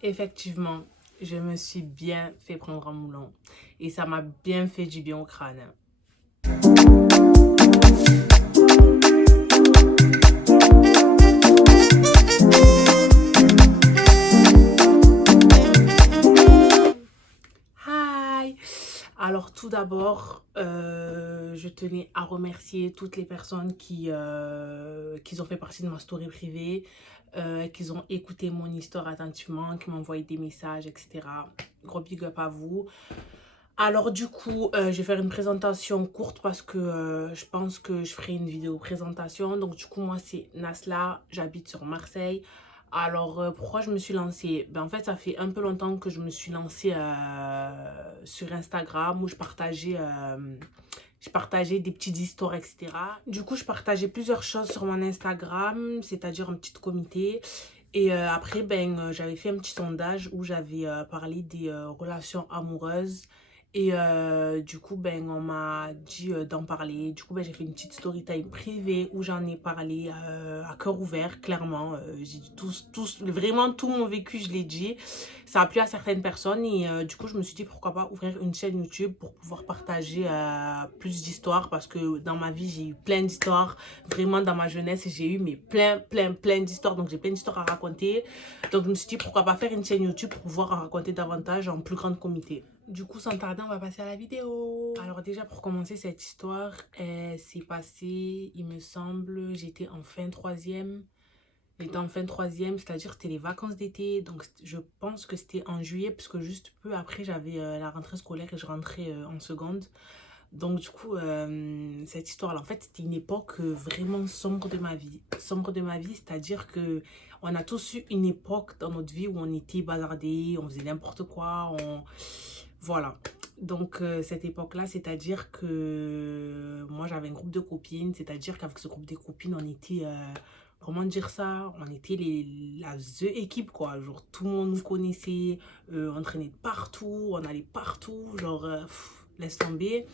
Effectivement, je me suis bien fait prendre un moulon et ça m'a bien fait du bien au crâne. Hi! Alors tout d'abord, je tenais à remercier toutes les personnes qui ont fait partie de ma story privée, qui ont écouté mon histoire attentivement, qui m'ont envoyé des messages, etc. Gros big up à vous. Alors du coup, je vais faire une présentation courte parce que je pense que je ferai une vidéo présentation. Donc du coup, moi c'est Nasla, j'habite sur Marseille. Alors pourquoi je me suis lancée? Ben, en fait, ça fait un peu longtemps que je me suis lancée sur Instagram où je partageais des petites histoires, etc. Du coup, je partageais plusieurs choses sur mon Instagram, c'est-à-dire un petit comité. Et après, j'avais fait un petit sondage où j'avais parlé des relations amoureuses. Et du coup, on m'a dit d'en parler. Du coup, j'ai fait une petite story time privée où j'en ai parlé à cœur ouvert, clairement. J'ai dit vraiment tout mon vécu, je l'ai dit. Ça a plu à certaines personnes et du coup, je me suis dit pourquoi pas ouvrir une chaîne YouTube pour pouvoir partager plus d'histoires parce que dans ma vie, j'ai eu plein d'histoires. Vraiment, dans ma jeunesse, j'ai eu plein d'histoires. Donc, j'ai plein d'histoires à raconter. Donc, je me suis dit pourquoi pas faire une chaîne YouTube pour pouvoir en raconter davantage en plus grande comité. Du coup, sans tarder, on va passer à la vidéo. Alors déjà, pour commencer cette histoire, s'est passée, il me semble, j'étais en fin troisième. J'étais en fin troisième, c'est-à-dire c'était les vacances d'été. Donc je pense que c'était en juillet, parce que juste peu après, j'avais la rentrée scolaire et je rentrais en seconde. Donc du coup, cette histoire-là, en fait, c'était une époque vraiment sombre de ma vie. Sombre de ma vie, c'est-à-dire que on a tous eu une époque dans notre vie où on était bazardés, on faisait n'importe quoi, voilà. Donc cette époque-là, c'est-à-dire que moi j'avais un groupe de copines, c'est-à-dire qu'avec ce groupe de copines, on était, comment dire ça, on était la The équipe quoi, genre tout le monde nous connaissait, on traînait partout, on allait partout, genre laisse tomber.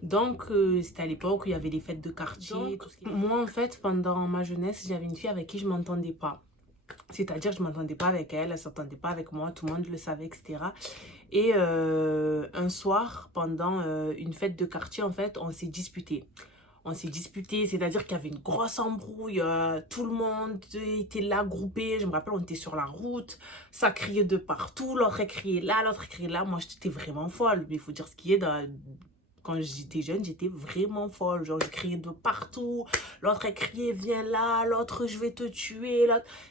Donc c'était à l'époque où il y avait les fêtes de quartier. Moi en fait, pendant ma jeunesse, j'avais une fille avec qui je m'entendais pas. C'est-à-dire, je ne m'entendais pas avec elle, elle ne s'entendait pas avec moi, tout le monde le savait, etc. Et un soir, pendant une fête de quartier, en fait, on s'est disputé. On s'est disputé, c'est-à-dire qu'il y avait une grosse embrouille, tout le monde était là, groupé. Je me rappelle, on était sur la route, ça criait de partout, l'autre criait là, l'autre criait là. Moi, j'étais vraiment folle, mais il faut dire ce qui est quand j'étais jeune, j'étais vraiment folle. Genre, je criais de partout. L'autre, elle criait, viens là. L'autre, je vais te tuer.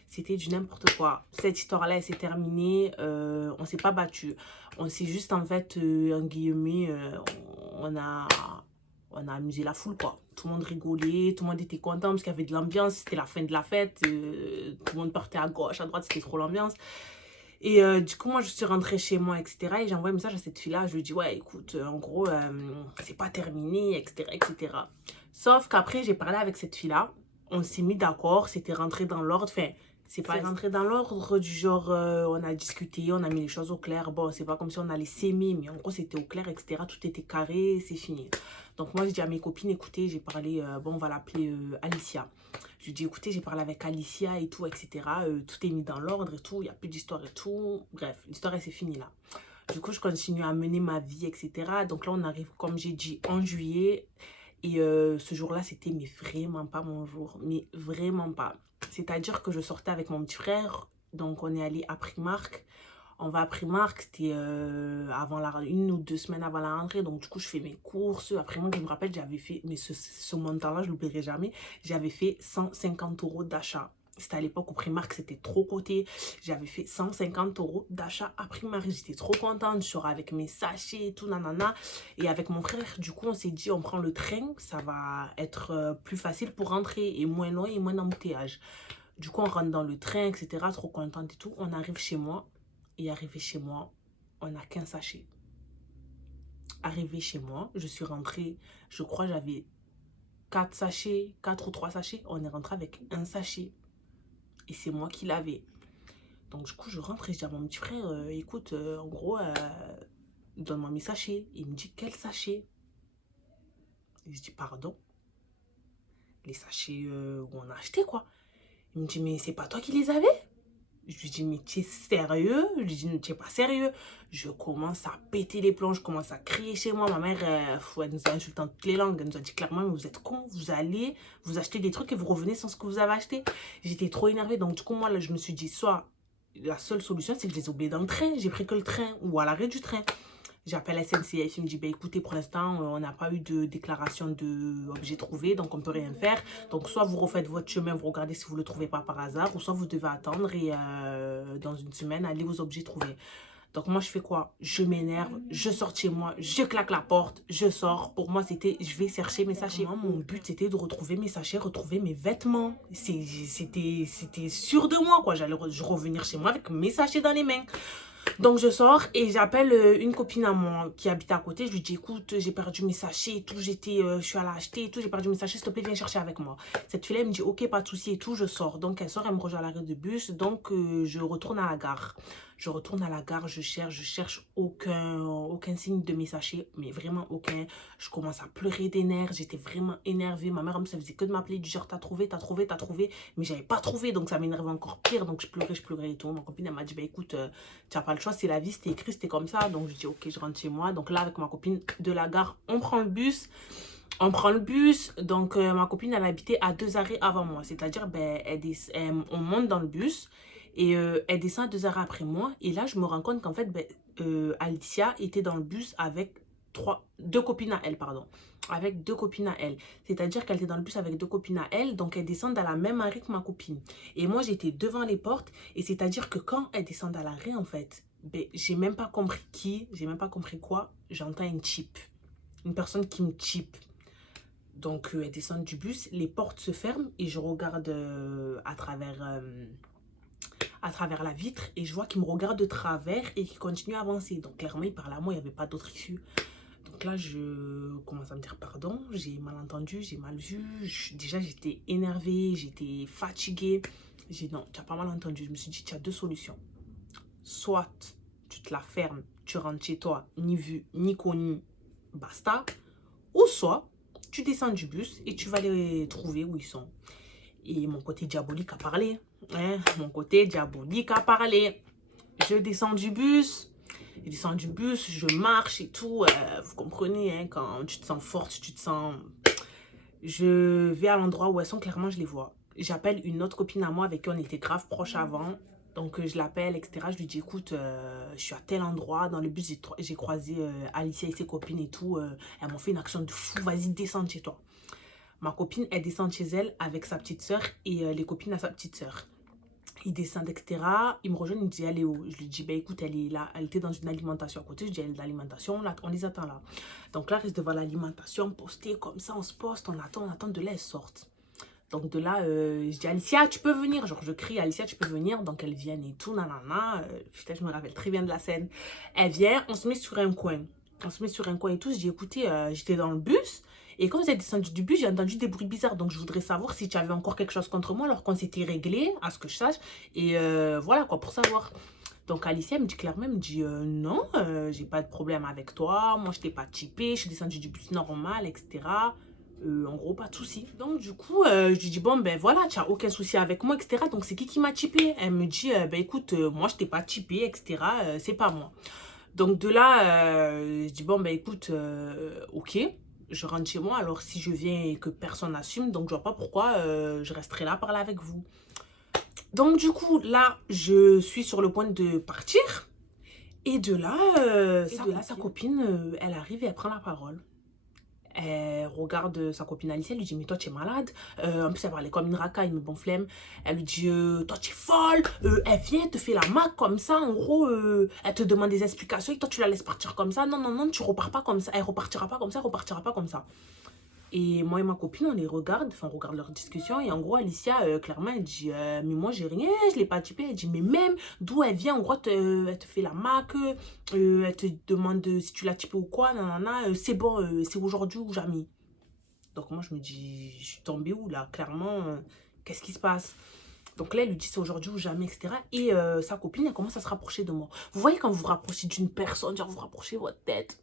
C'était du n'importe quoi. Cette histoire-là, elle s'est terminée. On s'est pas battu. On s'est juste, en fait, en guillemets, on a, on a amusé la foule, quoi. Tout le monde rigolait, tout le monde était content parce qu'il y avait de l'ambiance. C'était la fin de la fête. Tout le monde partait à gauche, à droite. C'était trop l'ambiance. Et du coup, moi, je suis rentrée chez moi, etc. Et j'ai envoyé un message à cette fille-là. Je lui ai dit, ouais, écoute, en gros, c'est pas terminé, etc., etc. Sauf qu'après, j'ai parlé avec cette fille-là. On s'est mis d'accord. C'était rentré dans l'ordre. Enfin, c'est pas rentré dans l'ordre du genre, on a discuté, on a mis les choses au clair. Bon, c'est pas comme si on allait s'aimer, mais en gros, c'était au clair, etc. Tout était carré, c'est fini. Donc, moi, j'ai dit à mes copines, écoutez, j'ai parlé, bon, on va l'appeler Alicia. Je lui dis, écoutez, j'ai parlé avec Alicia et tout, etc. Tout est mis dans l'ordre et tout, il n'y a plus d'histoire et tout. Bref, l'histoire, elle s'est finie là. Du coup, je continue à mener ma vie, etc. Donc là, on arrive, comme j'ai dit, en juillet. Et ce jour-là, c'était mais vraiment pas mon jour. Mais vraiment pas. C'est-à-dire que je sortais avec mon petit frère. Donc, on est allé à Primark. On va à Primark, c'était avant une ou deux semaines avant la rentrée. Donc, du coup, je fais mes courses. Après, moi, je me rappelle, j'avais fait, mais ce montant-là, je ne l'oublierai jamais. J'avais fait 150 € d'achat. C'était à l'époque où Primark, c'était trop coté. J'avais fait 150 € d'achat à Primark. J'étais trop contente. Je serais avec mes sachets et tout, nanana. Et avec mon frère, du coup, on s'est dit, on prend le train. Ça va être plus facile pour rentrer et moins loin et moins d'embouteillage. Du coup, on rentre dans le train, etc. Trop contente et tout. On arrive chez moi. Et arrivé chez moi, on n'a qu'un sachet. Arrivé chez moi, je suis rentrée, je crois j'avais 4 sachets, 4 ou 3 sachets. On est rentré avec un sachet. Et c'est moi qui l'avais. Donc du coup, je rentre et je dis à mon petit frère, écoute, en gros, donne-moi mes sachets. Il me dit, quel sachet? Et je dis, pardon, les sachets où on a acheté quoi. Il me dit, mais c'est pas toi qui les avais? Je lui dis, mais tu es sérieux? Je lui dis, tu n'es pas sérieux. Je commence à péter les plombs, je commence à crier chez moi. Ma mère, elle nous a insulté en toutes les langues. Elle nous a dit clairement, mais vous êtes cons, vous allez, vous achetez des trucs et vous revenez sans ce que vous avez acheté. J'étais trop énervée. Donc, du coup, moi, là, je me suis dit, soit la seule solution, c'est que je les ai oubliés dans le train. J'ai pris que le train ou à l'arrêt du train. J'appelle SNCF, il me dit, bah, écoutez, pour l'instant, on n'a pas eu de déclaration d'objet trouvé, donc on ne peut rien faire. Donc, soit vous refaites votre chemin, vous regardez si vous ne le trouvez pas par hasard, ou soit vous devez attendre et dans une semaine, aller aux objets trouvés. Donc, moi, je fais quoi? Je m'énerve, je sors chez moi, je claque la porte, je sors. Pour moi, c'était, je vais chercher mes sachets. Moi, mon but, c'était de retrouver mes sachets, retrouver mes vêtements. C'était sûr de moi, quoi. J'allais revenir chez moi avec mes sachets dans les mains. Donc je sors et j'appelle une copine à moi qui habite à côté. Je lui dis, écoute, j'ai perdu mes sachets et tout, je suis allée acheter et tout, j'ai perdu mes sachets, s'il te plaît, viens chercher avec moi. Cette fille-là, elle me dit, ok, pas de souci et tout, je sors. Donc elle sort, elle me rejoint à l'arrêt de bus, donc je retourne à la gare. Je retourne à la gare, je cherche aucun signe de mes sachets, mais vraiment aucun. Je commence à pleurer des nerfs, j'étais vraiment énervée. Ma mère, ça faisait que de m'appeler du genre, t'as trouvé, t'as trouvé, t'as trouvé. Mais j'avais pas trouvé, donc ça m'énervait encore pire. Donc je pleurais et tout. Ma copine, elle m'a dit, bah écoute, tu n'as pas le choix, c'est la vie, c'était écrit, c'était comme ça. Donc je dis, ok, je rentre chez moi. Donc là, avec ma copine de la gare, on prend le bus. Donc ma copine, elle habitait à 2 arrêts avant moi. C'est-à-dire, ben, on monte dans le bus. Et elle descend 2 arrêts après moi. Et là, je me rends compte qu'en fait, ben, Alicia était dans le bus avec deux copines à elle, pardon. Avec deux copines à elle. C'est-à-dire qu'elle était dans le bus avec deux copines à elle. Donc, elle descend dans la même arrêt que ma copine. Et moi, j'étais devant les portes. Et c'est-à-dire que quand elle descend dans l'arrêt, en fait, ben, j'ai même pas compris qui, j'ai même pas compris quoi. J'entends une chip. Une personne qui me chip. Donc, elle descend du bus. Les portes se ferment. Et je regarde à travers la vitre et je vois qu'il me regarde de travers et qu'il continue à avancer. Donc clairement, il parlait à moi, il n'y avait pas d'autre issue. Donc là, je commence à me dire pardon, j'ai mal entendu, j'ai mal vu. Déjà, j'étais énervée, j'étais fatiguée. J'ai dit non, tu n'as pas mal entendu. Je me suis dit, tu as deux solutions. Soit tu te la fermes, tu rentres chez toi, ni vu, ni connu, basta. Ou soit tu descends du bus et tu vas les trouver où ils sont. Et mon côté diabolique a parlé. Hein? Mon côté diabolique a parlé. Je descends du bus. Je marche et tout. Vous comprenez, hein, quand tu te sens forte, tu te sens... Je vais à l'endroit où elles sont, clairement, je les vois. J'appelle une autre copine à moi avec qui on était grave proches avant. Donc, je l'appelle, etc. Je lui dis, écoute, je suis à tel endroit. Dans le bus, j'ai croisé Alicia et ses copines et tout. Elles m'ont fait une action de fou. Vas-y, descends de chez toi. Ma copine, elle descend chez elle avec sa petite soeur et les copines à sa petite soeur. Ils descendent, etc. Ils me rejoignent, ils me disent, elle est où? Je lui dis, bah écoute, elle est là. Elle était dans une alimentation à côté. Je dis, elle est de l'alimentation, on les attend là. Donc là, reste devant l'alimentation, posté comme ça, on se poste, on attend, de là, elles sortent. Donc de là, je dis, Alicia, tu peux venir. Genre, je crie, Alicia, tu peux venir. Donc elles viennent et tout, nanana. Putain, je me rappelle très bien de la scène. Elle vient, on se met sur un coin. Et tout. Je dis, écoutez, j'étais dans le bus. Et quand vous êtes descendu du bus, j'ai entendu des bruits bizarres. Donc, je voudrais savoir si tu avais encore quelque chose contre moi alors qu'on s'était réglé, à ce que je sache. Et voilà, quoi, pour savoir. Donc, Alicia me dit clairement, elle me dit, non, j'ai pas de problème avec toi. Moi, je t'ai pas typé. Je suis descendue du bus normal, etc. En gros, pas de souci. Donc, du coup, je lui dis, bon, ben voilà, tu n'as aucun souci avec moi, etc. Donc, c'est qui m'a typé? Elle me dit, ben écoute, moi, je t'ai pas typé, etc. C'est pas moi. Donc, de là, je dis, bon, ben écoute, ok. Je rentre chez moi, alors si je viens et que personne n'assume, donc je vois pas pourquoi je resterai là parler avec vous. Donc du coup, là, je suis sur le point de partir. Et de là, sa copine, elle arrive et elle prend la parole. Elle regarde sa copine Alice, elle lui dit, mais toi tu es malade. En plus elle parlait comme une racaille, mais bon flemme. Elle lui dit, toi tu es folle. Elle vient, elle te fait la mac comme ça. En gros, elle te demande des explications et toi tu la laisses partir comme ça. Non, non, non, tu repars pas comme ça. Elle repartira pas comme ça, elle repartira pas comme ça. Et moi et ma copine, on les regarde, enfin on regarde leur discussion. Et en gros, Alicia, clairement, elle dit, mais moi j'ai rien, je l'ai pas typé. Elle dit, mais même d'où elle vient, en gros, elle te fait la mac, elle te demande si tu l'as typé ou quoi, nanana, c'est bon, c'est aujourd'hui ou jamais. Donc moi je me dis, je suis tombée où là, clairement, qu'est-ce qui se passe? Donc là, elle lui dit c'est aujourd'hui ou jamais, etc. Et sa copine, elle commence à se rapprocher de moi. Vous voyez quand vous vous rapprochez d'une personne, genre vous rapprochez votre tête.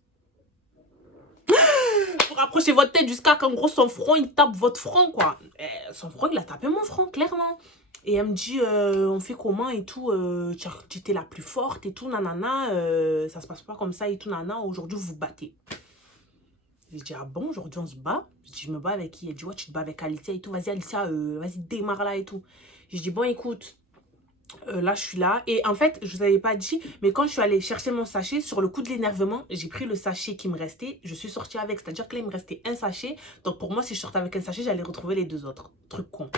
Vous rapprochez votre tête jusqu'à qu'en gros son front, il tape votre front, quoi. Son front, il a tapé mon front, clairement. Et elle me dit, on fait comment et tout, tu étais la plus forte et tout, nanana, ça se passe pas comme ça et tout, nanana, aujourd'hui vous vous battez. J'ai dit, ah bon, aujourd'hui on se bat? Je dis, je me bats avec qui? Elle dit, ouais, tu te bats avec Alicia et tout, vas-y Alicia, vas-y démarre là et tout. J'ai dit, bon écoute, là je suis là. Et en fait, je vous avais pas dit, mais quand je suis allée chercher mon sachet, sur le coup de l'énervement, j'ai pris le sachet qui me restait, je suis sortie avec, c'est-à-dire que là il me restait un sachet. Donc pour moi, si je sortais avec un sachet, j'allais retrouver les deux autres. Truc con.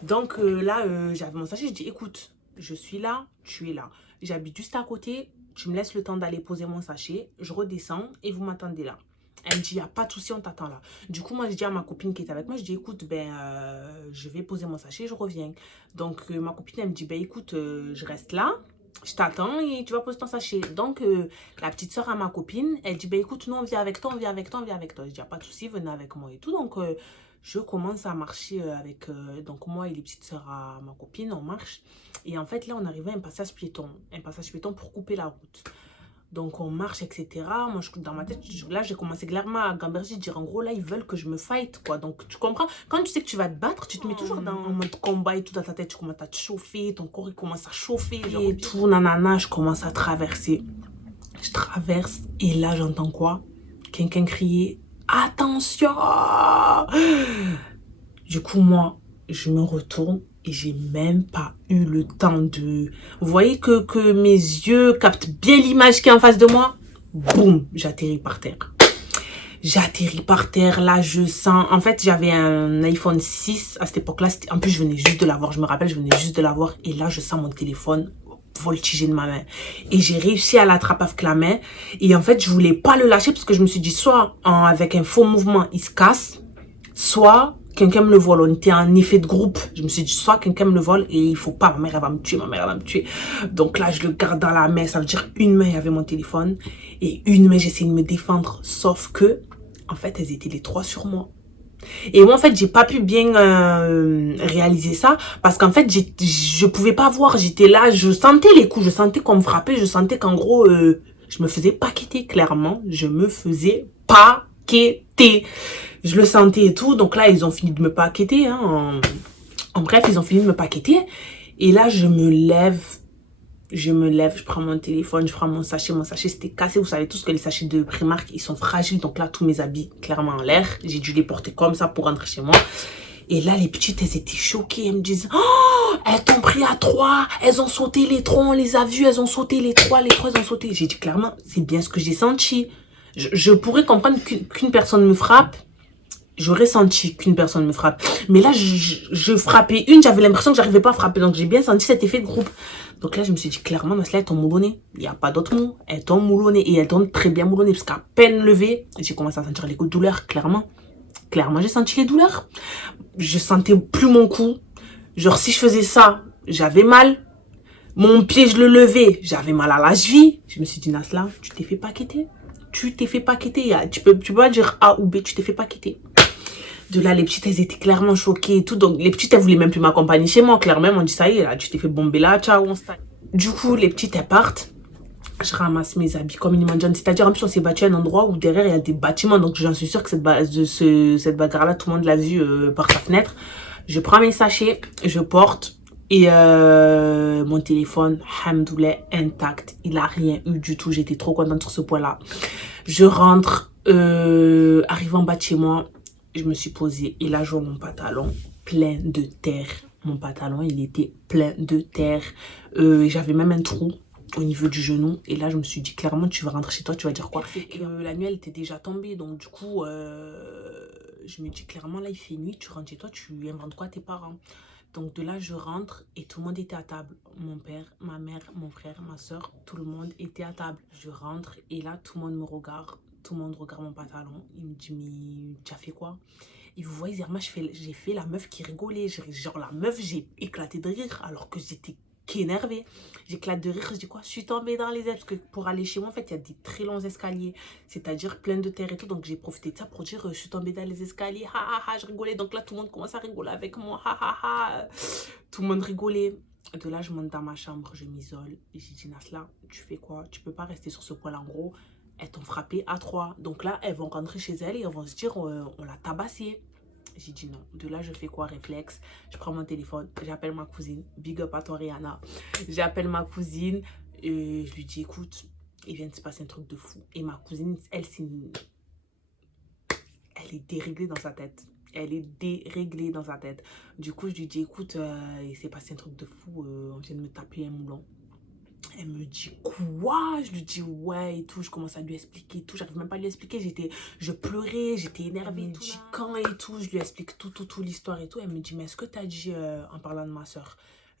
Donc là, j'avais mon sachet, je dis, écoute, je suis là, tu es là. J'habite juste à côté, tu me laisses le temps d'aller poser mon sachet, je redescends et vous m'attendez là. Elle me dit, il n'y a pas de souci, on t'attend là. Du coup, moi, je dis à ma copine qui est avec moi, je dis, écoute, je vais poser mon sachet, je reviens. Donc, ma copine, elle me dit, écoute, je reste là, je t'attends et tu vas poser ton sachet. Donc, la petite soeur à ma copine, elle dit, écoute, nous, on vient avec toi, on vient avec toi, on vient avec toi. Je dis, il n'y a pas de souci, venez avec moi et tout. Donc, je commence à marcher avec, donc moi et les petites sœurs à ma copine, on marche. Et en fait, là, on arrivait à un passage piéton pour couper la route. Donc, on marche, etc. Moi, dans ma tête, là, j'ai commencé clairement à gamberger, dire en gros, là, ils veulent que je me fight, quoi. Donc, tu comprends? Quand tu sais que tu vas te battre, tu te mets toujours en mode combat et tout dans ta tête. Tu commences à te chauffer, ton corps, il commence à chauffer. Genre, et tout, nanana, je commence à traverser. Je traverse et là, j'entends quoi? Quelqu'un crier, attention! Du coup, moi, je me retourne et j'ai même pas eu le temps de... Vous voyez que mes yeux captent bien l'image qui est en face de moi? Boum, j'atterris par terre. J'atterris par terre, là je sens... En fait, j'avais un iPhone 6 à cette époque-là. En plus, je venais juste de l'avoir, je me rappelle, je venais juste de l'avoir. Et là, je sens mon téléphone voltiger de ma main. Et j'ai réussi à l'attraper avec la main. Et en fait, je voulais pas le lâcher parce que je me suis dit, soit avec un faux mouvement, il se casse, soit quelqu'un me le vole. On était en effet de groupe. Je me suis dit, soit quelqu'un me le vole et il faut pas, ma mère elle va me tuer, ma mère elle va me tuer. Donc là, je le garde dans la main. Ça veut dire une main, il y avait mon téléphone. Et une main, j'essayais de me défendre. Sauf que, en fait, elles étaient les trois sur moi. Et moi, en fait, j'ai pas pu bien réaliser ça. Parce qu'en fait, je pouvais pas voir. J'étais là, je sentais les coups. Je sentais qu'on me frappait. Je sentais qu'en gros, je me faisais paqueter, clairement. Je me faisais paqueter. Je le sentais et tout. Donc là, ils ont fini de me paqueter. Hein. En bref, ils ont fini de me paqueter. Et là, je me lève, je prends mon téléphone, je prends mon sachet. Mon sachet, c'était cassé. Vous savez tous que les sachets de Primark, ils sont fragiles. Donc là, tous mes habits, clairement en l'air. J'ai dû les porter comme ça pour rentrer chez moi. Et là, les petites, elles étaient choquées. Elles me disent, oh, elles t'ont pris à 3. Elles ont sauté les 3, on les a vues. Elles ont sauté les 3, elles ont sauté. J'ai dit clairement, c'est bien ce que j'ai senti. Je pourrais comprendre qu'une personne me frappe. J'aurais senti qu'une personne me frappe. Mais là, je frappais une, j'avais l'impression que j'arrivais pas à frapper. Donc, j'ai bien senti cet effet de groupe. Donc là, je me suis dit clairement, Nasla, elles t'ont moulonné. Il n'y a pas d'autre mot. Elles t'ont moulonné. Et elles t'ont très bien moulonné. Parce qu'à peine levée, j'ai commencé à sentir les coups de douleur, clairement. Clairement, j'ai senti les douleurs. Je sentais plus mon cou. Genre, si je faisais ça, j'avais mal. Mon pied, je le levais, j'avais mal à la cheville. Je me suis dit, Nasla, tu t'es fait paqueter. Tu t'es fait paqueter. Tu peux pas dire A ou B, tu t'es fait paqueter. De là, les petites, elles étaient clairement choquées et tout. Donc, les petites, elles voulaient même plus m'accompagner chez moi. Clairement, elles m'ont dit, ça y est, là, tu t'es fait bomber là, ciao, on se taille. Du coup, les petites, elles partent. Je ramasse mes habits comme une mandiante. C'est-à-dire, en plus, on s'est battu à un endroit où derrière, il y a des bâtiments. Donc, j'en suis sûre que cette bagarre-là, tout le monde l'a vue par sa fenêtre. Je prends mes sachets, je porte. Et mon téléphone, hamdoulah, intact. Il a rien eu du tout. J'étais trop contente sur ce point-là. Je rentre, arrive en bas de chez moi. Je me suis posée et là, je vois mon pantalon plein de terre. Mon pantalon, il était plein de terre. J'avais même un trou au niveau du genou. Et là, je me suis dit, clairement, tu vas rentrer chez toi, tu vas dire quoi? La nuit, elle était déjà tombée. Donc, du coup, je me dis, clairement, là, il fait nuit. Tu rentres chez toi, tu inventes quoi à tes parents? Donc, de là, je rentre et tout le monde était à table. Mon père, ma mère, mon frère, ma soeur, tout le monde était à table. Je rentre et là, tout le monde me regarde. Tout le monde regarde mon pantalon. Il me dit, mais tu as fait quoi? Et vous voyez, Zerma, j'ai fait la meuf qui rigolait. Genre, la meuf, j'ai éclaté de rire alors que j'étais qu'énervée. J'éclate de rire. Je dis quoi? Je suis tombée dans les airs. Parce que pour aller chez moi, en fait, il y a des très longs escaliers. C'est-à-dire plein de terre et tout. Donc, j'ai profité de ça pour dire, je suis tombée dans les escaliers. Ha, ha, ha, je rigolais. Donc là, tout le monde commence à rigoler avec moi. Ha, ha, ha. Tout le monde rigolait. De là, je monte dans ma chambre. Je m'isole. Et j'ai dit, Nasla, tu fais quoi? Tu peux pas rester sur ce point-là. En gros, elles t'ont frappé à 3. Donc là, elles vont rentrer chez elles et elles vont se dire, on l'a tabassée. J'ai dit non. De là, je fais quoi? Réflexe. Je prends mon téléphone, j'appelle ma cousine. Big up à toi, Rihanna. J'appelle ma cousine. Je lui dis, écoute, il vient de se passer un truc de fou. Et ma cousine, elle, elle est déréglée dans sa tête. Elle est déréglée dans sa tête. Du coup, je lui dis, écoute, il s'est passé un truc de fou. On vient de me taper un moulon. Elle me dit quoi? Je lui dis ouais et tout. Je commence à lui expliquer et tout. J'arrive même pas à lui expliquer. Je pleurais, j'étais énervée. Elle me dit quand et tout. Je lui explique tout l'histoire et tout. Elle me dit mais est-ce que tu as dit en parlant de ma soeur?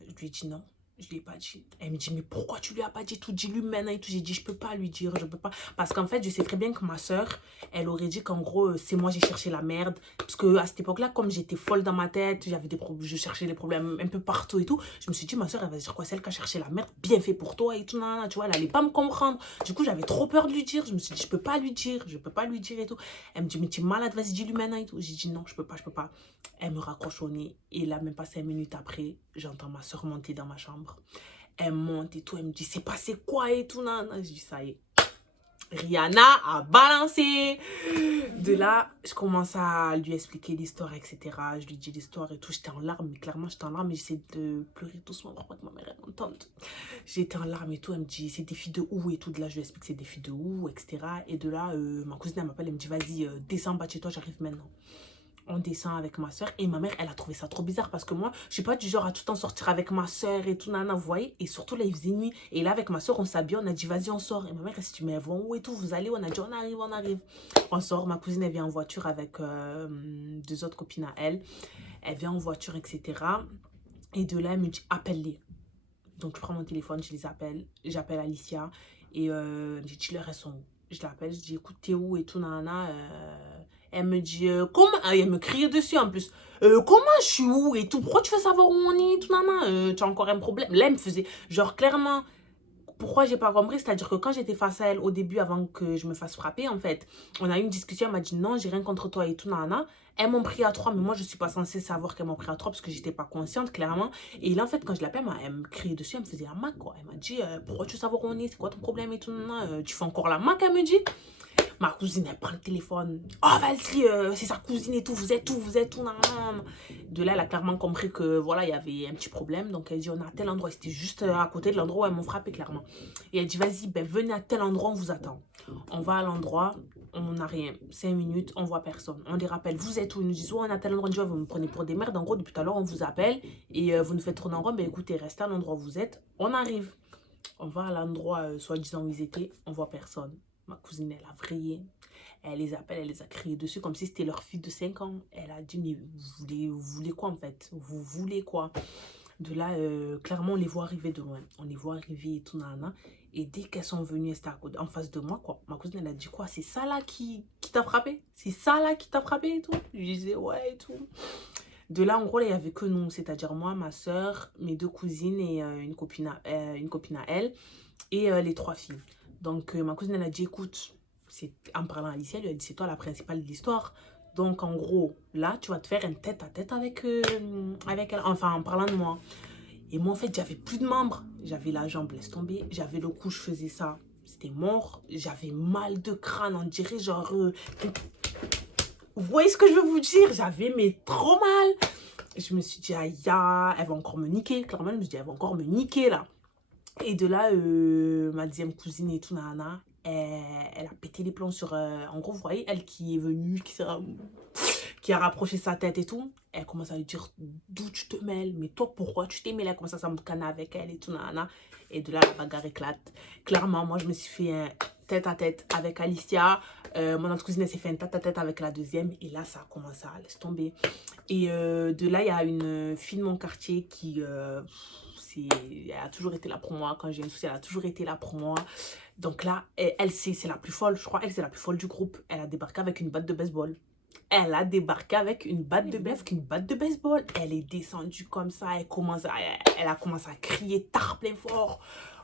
Je lui dis non. Je lui ai pas dit. Elle me dit mais pourquoi tu lui as pas dit tout? Dis-lui maintenant et tout. J'ai dit je peux pas lui dire, je peux pas. Parce qu'en fait je sais très bien que ma soeur, elle aurait dit qu'en gros c'est moi j'ai cherché la merde. Parce que à cette époque-là, comme j'étais folle dans ma tête, j'avais des problèmes, je cherchais des problèmes un peu partout et tout. Je me suis dit ma soeur elle va dire quoi? C'est elle qui a cherché la merde, bien fait pour toi et tout. Nan, nan, tu vois, elle allait pas me comprendre. Du coup j'avais trop peur de lui dire. Je me suis dit je peux pas lui dire, je peux pas lui dire et tout. Elle me dit mais tu es malade, vas-y dis-lui maintenant et tout. J'ai dit non je peux pas, je peux pas. Elle me raccroche au nez et là même pas 5 minutes après, j'entends ma soeur monter dans ma chambre. Elle monte et tout, elle me dit c'est passé quoi et tout, nan, nan. Je dis ça y est, Rihanna a balancé. De là, je commence à lui expliquer l'histoire, etc. Je lui dis l'histoire et tout. J'étais en larmes, mais clairement j'étais en larmes et j'essaie de pleurer doucement pour pas que ma mère m'entende. J'étais en larmes et tout. Elle me dit c'est des filles de où et tout. De là, je lui explique c'est des filles de où, etc. Et de là, ma cousine elle m'appelle, elle me dit vas-y, descends bas de chez toi, j'arrive maintenant. On descend avec ma soeur et ma mère elle a trouvé ça trop bizarre parce que moi je suis pas du genre à tout le temps sortir avec ma soeur et tout nana, vous voyez, et surtout là il faisait nuit et là avec ma soeur on s'habille, on a dit vas-y on sort et ma mère elle s'est dit mais elles vont où et tout, vous allez, on a dit on arrive, on sort. Ma cousine elle vient en voiture avec deux autres copines à elle, elle vient en voiture, etc. Et de là elle me dit appelle-les. Donc je prends mon téléphone, je les appelle, j'appelle Alicia et j'ai dit leur elles sont où. Je l'appelle, je dis écoute t'es où et tout nana. Elle me dit comment. Elle me crie dessus en plus. Comment je suis où et tout, pourquoi tu veux savoir où on est et tout nana, tu as encore un problème. Là elle me faisait genre clairement. Pourquoi j'ai pas compris? C'est-à-dire que quand j'étais face à elle au début, avant que je me fasse frapper, en fait, on a eu une discussion, elle m'a dit non, j'ai rien contre toi et tout, nana. Elles m'ont pris à 3, mais moi je suis pas censée savoir qu'elles m'ont pris à 3 parce que j'étais pas consciente, clairement. Et là, en fait, quand je l'appelle, elle me criait dessus, elle me faisait la mac, quoi. Elle m'a dit pourquoi tu veux savoir où on est, c'est quoi ton problème et tout, nana, tu fais encore la mac, elle me dit. Ma cousine, elle prend le téléphone. Oh, vas-y, c'est sa cousine et tout. Vous êtes où, nan, nan. De là, elle a clairement compris que, voilà, il y avait un petit problème. Donc, elle dit, on est à tel endroit. C'était juste à côté de l'endroit où elles m'ont frappé, clairement. Et elle dit, vas-y, ben, venez à tel endroit, on vous attend. On va à l'endroit, on n'a rien. 5 minutes, on voit personne. On les rappelle, vous êtes où? Ils nous disent, on est à tel endroit. On dit, vous me prenez pour des merdes. En gros, depuis tout à l'heure, on vous appelle et vous nous faites tourner en rond. Ben, écoutez, restez à l'endroit où vous êtes. On arrive. On va à l'endroit, soi-disant, où ils étaient. On voit personne. Ma cousine, elle a vrillé. Elle les appelle, elle les a criés dessus comme si c'était leur fille de 5 ans. Elle a dit, mais vous voulez quoi en fait? Vous voulez quoi? De là, clairement, on les voit arriver de loin. On les voit arriver et tout, nana. Et dès qu'elles sont venues, elles étaient en face de moi, quoi. Ma cousine, elle a dit quoi? C'est ça là qui t'a frappé? C'est ça là qui t'a frappé et tout? Je disais, ouais et tout. De là, en gros, là, il n'y avait que nous. C'est-à-dire moi, ma soeur, mes deux cousines et une copine à elle. Et les 3 filles. Donc, ma cousine, elle a dit, écoute, en parlant à Alicia, elle lui a dit, c'est toi la principale de l'histoire. Donc, en gros, là, tu vas te faire un tête-à-tête avec elle. Enfin, en parlant de moi. Et moi, en fait, j'avais plus de membres. J'avais la jambe, laisse tomber. J'avais le cou, je faisais ça. C'était mort. J'avais mal de crâne, on dirait genre... Vous voyez ce que je veux vous dire? J'avais mais trop mal. Je me suis dit, aïe, elle va encore me niquer. Clairement, je me suis dit, elle va encore me niquer, là. Et de là, ma deuxième cousine et tout, nana, elle a pété les plombs sur... en gros, vous voyez, elle qui est venue, qui a rapproché sa tête et tout, elle commence à lui dire d'où tu te mêles, mais toi, pourquoi tu t'es mêlée? Elle commence à s'emboucaner avec elle et tout, nana. Et de là, la bagarre éclate. Clairement, moi, je me suis fait un tête-à-tête avec Alicia. Mon autre cousine, elle s'est fait un tête-à-tête avec la deuxième. Et là, ça a commencé à laisser tomber. Et de là, il y a une fille de mon quartier qui... elle a toujours été là pour moi. Quand j'ai un souci, elle a toujours été là pour moi. Donc là, elle c'est la plus folle. Je crois elle, c'est la plus folle du groupe. Elle a débarqué avec une batte de baseball. Elle a débarqué avec une batte de baseball. Elle est descendue comme ça. Elle a commencé à crier tard plein fort.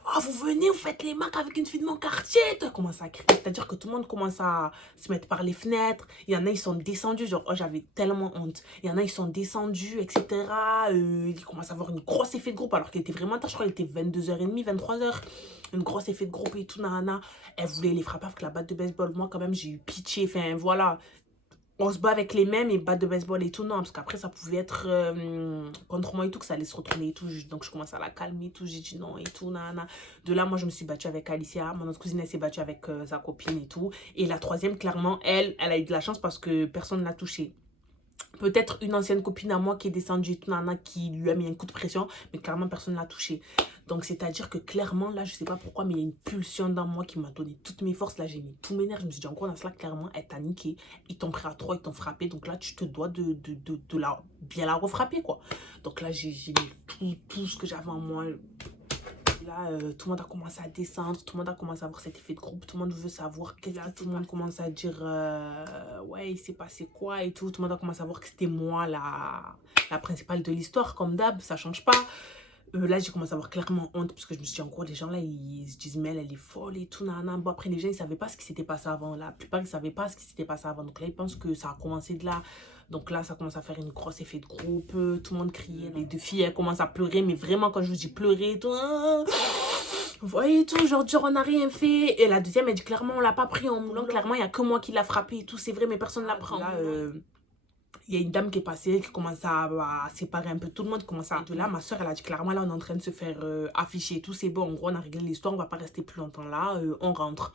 Oh, vous venez, vous faites les macs avec une fille de mon quartier. Elle commence à crier. C'est-à-dire que tout le monde commence à se mettre par les fenêtres. Il y en a, ils sont descendus. Genre, oh, j'avais tellement honte. Il y en a, ils sont descendus, etc. Il commence à avoir une grosse effet de groupe. Alors qu'il était vraiment tard. Je crois qu'il était 22h30, 23h. Une grosse effet de groupe et tout, nana. Elle voulait les frapper avec la batte de baseball. Moi, quand même, j'ai eu pitié. Enfin, voilà. on se bat avec les mêmes et batte de baseball et tout. Non, parce qu'après, ça pouvait être contre moi et tout, que ça allait se retourner et tout. Donc, je commence à la calmer et tout. J'ai dit non et tout, nana. De là, moi, je me suis battue avec Alicia. Mon autre cousine, elle s'est battue avec sa copine et tout. Et la troisième, clairement, elle a eu de la chance parce que personne ne l'a touchée. Peut-être une ancienne copine à moi qui est descendue et tout, nana, qui lui a mis un coup de pression, mais clairement, personne ne l'a touchée. Donc, c'est-à-dire que clairement, là, je sais pas pourquoi, mais il y a une pulsion dans moi qui m'a donné toutes mes forces. Là, j'ai mis tous mes nerfs. Je me suis dit, encore dans cela, clairement, elle t'a niqué. Ils t'ont pris à 3, ils t'ont frappé. Donc là, tu te dois bien la refrapper, quoi. Donc là, j'ai mis tout ce que j'avais en moi. Là, tout le monde a commencé à descendre, tout le monde a commencé à avoir cet effet de groupe, tout le monde veut savoir qu'est-ce que tout le monde commence à dire, ouais, il s'est passé quoi et tout. Tout le monde a commencé à voir que c'était moi la principale de l'histoire, comme d'hab, ça change pas. Là, j'ai commencé à avoir clairement honte parce que je me suis dit, en gros, les gens là, ils se disent, mais elle est folle et tout, nanana. Bon, après, les gens, ils savaient pas ce qui s'était passé avant. La plupart, ils savaient pas ce qui s'était passé avant. Donc là, ils pensent que ça a commencé de là. Donc là, ça commence à faire une grosse effet de groupe. Tout le monde criait. Les deux filles, elles commencent à pleurer. Mais vraiment, quand je vous dis pleurer et tout, vous voyez tout, genre, on n'a rien fait. Et la deuxième, elle dit, clairement, on l'a pas pris en moulant. Clairement, il y a que moi qui l'a frappé et tout. C'est vrai, mais personne ne l'a pris. Là, il y a une dame qui est passée, qui commence à séparer un peu tout le monde, qui commence à... De là, ma soeur, elle a dit clairement, là, on est en train de se faire afficher et tout, c'est bon, en gros, on a réglé l'histoire, on va pas rester plus longtemps là, on rentre.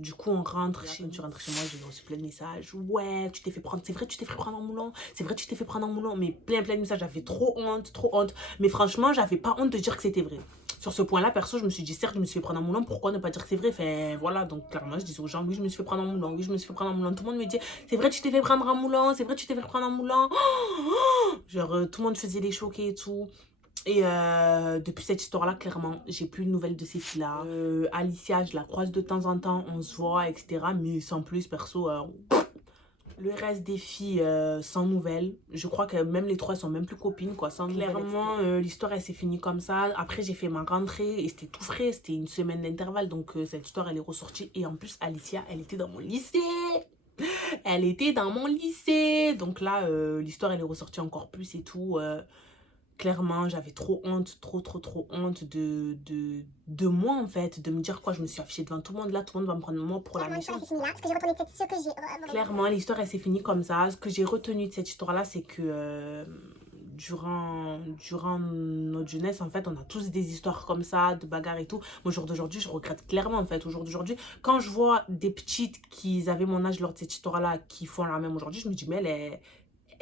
Du coup, on rentre, tu rentres chez moi, j'ai reçu plein de messages, ouais, tu t'es fait prendre, c'est vrai, tu t'es fait prendre en moulant, c'est vrai, tu t'es fait prendre en moulant, mais plein de messages, j'avais trop honte, mais franchement, j'avais pas honte de dire que c'était vrai. Sur ce point-là, perso, je me suis dit, certes, je me suis fait prendre en moulant, pourquoi ne pas dire que c'est vrai? Enfin, voilà, donc clairement, je disais aux gens, oui, je me suis fait prendre en moulant, oui, je me suis fait prendre en moulant. Tout le monde me dit, c'est vrai, tu t'es fait prendre en moulant, c'est vrai, tu t'es fait prendre en moulant. Genre, tout le monde faisait les choqués et tout. Et depuis cette histoire-là, clairement, j'ai plus de nouvelles de ces filles-là. Alicia, je la croise de temps en temps, on se voit, etc. Mais sans plus, perso, le reste des filles, sans nouvelles. Je crois que même les trois sont même plus copines, quoi. Sans clairement, l'histoire, elle s'est finie comme ça. Après, j'ai fait ma rentrée et c'était tout frais. C'était une semaine d'intervalle. Donc, cette histoire, elle est ressortie. Et en plus, Alicia, elle était dans mon lycée. Elle était dans mon lycée. Donc là, l'histoire, elle est ressortie encore plus et tout. Clairement, j'avais trop honte, trop honte de moi, en fait. De me dire quoi, je me suis affichée devant tout le monde. Là, tout le monde va me prendre moi pour la méchante. Clairement, l'histoire, elle s'est finie comme ça. Ce que j'ai retenu de cette histoire-là, c'est que... durant notre jeunesse, en fait, on a tous des histoires comme ça, de bagarres et tout. Moi, au jour d'aujourd'hui, je regrette clairement, en fait. Au jour d'aujourd'hui, quand je vois des petites qui avaient mon âge lors de cette histoire-là, qui font la même aujourd'hui, je me dis, mais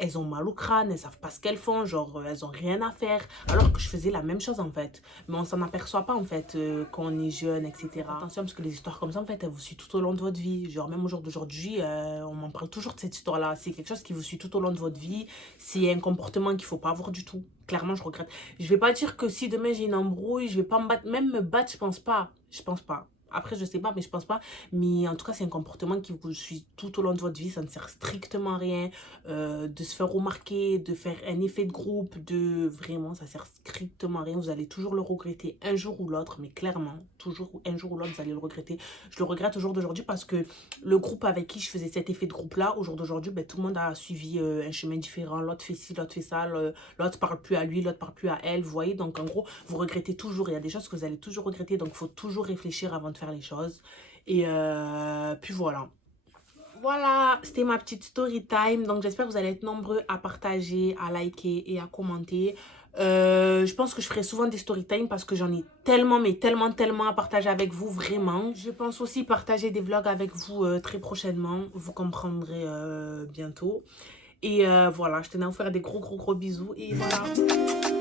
elles ont mal au crâne, elles savent pas ce qu'elles font, genre, elles ont rien à faire. Alors que je faisais la même chose, en fait. Mais on s'en aperçoit pas, en fait, quand on est jeune, etc. Attention, parce que les histoires comme ça, en fait, elles vous suivent tout au long de votre vie. Genre, même au jour d'aujourd'hui, on m'en parle toujours de cette histoire-là. C'est quelque chose qui vous suit tout au long de votre vie. C'est un comportement qu'il faut pas avoir du tout. Clairement, je regrette. Je vais pas dire que si demain j'ai une embrouille, je vais pas me battre. Même me battre, je pense pas. Je pense pas. Après, je sais pas, mais je pense pas. Mais en tout cas, c'est un comportement qui vous suit tout au long de votre vie. Ça ne sert strictement à rien de se faire remarquer, de faire un effet de groupe, vraiment, ça sert strictement à rien. Vous allez toujours le regretter un jour ou l'autre, mais clairement, toujours un jour ou l'autre, vous allez le regretter. Je le regrette au jour d'aujourd'hui parce que le groupe avec qui je faisais cet effet de groupe-là, au jour d'aujourd'hui, ben, tout le monde a suivi un chemin différent. L'autre fait ci, l'autre fait ça, l'autre parle plus à lui, l'autre parle plus à elle, vous voyez. Donc, en gros, vous regrettez toujours. Il y a des choses que vous allez toujours regretter, donc il faut toujours réfléchir avant de faire les choses. Et puis voilà. Voilà, c'était ma petite story time. Donc, j'espère que vous allez être nombreux à partager, à liker et à commenter. Je pense que je ferai souvent des story time parce que j'en ai tellement, mais tellement à partager avec vous, vraiment. Je pense aussi partager des vlogs avec vous très prochainement. Vous comprendrez bientôt. Et voilà, je tenais à vous faire des gros bisous. Et voilà.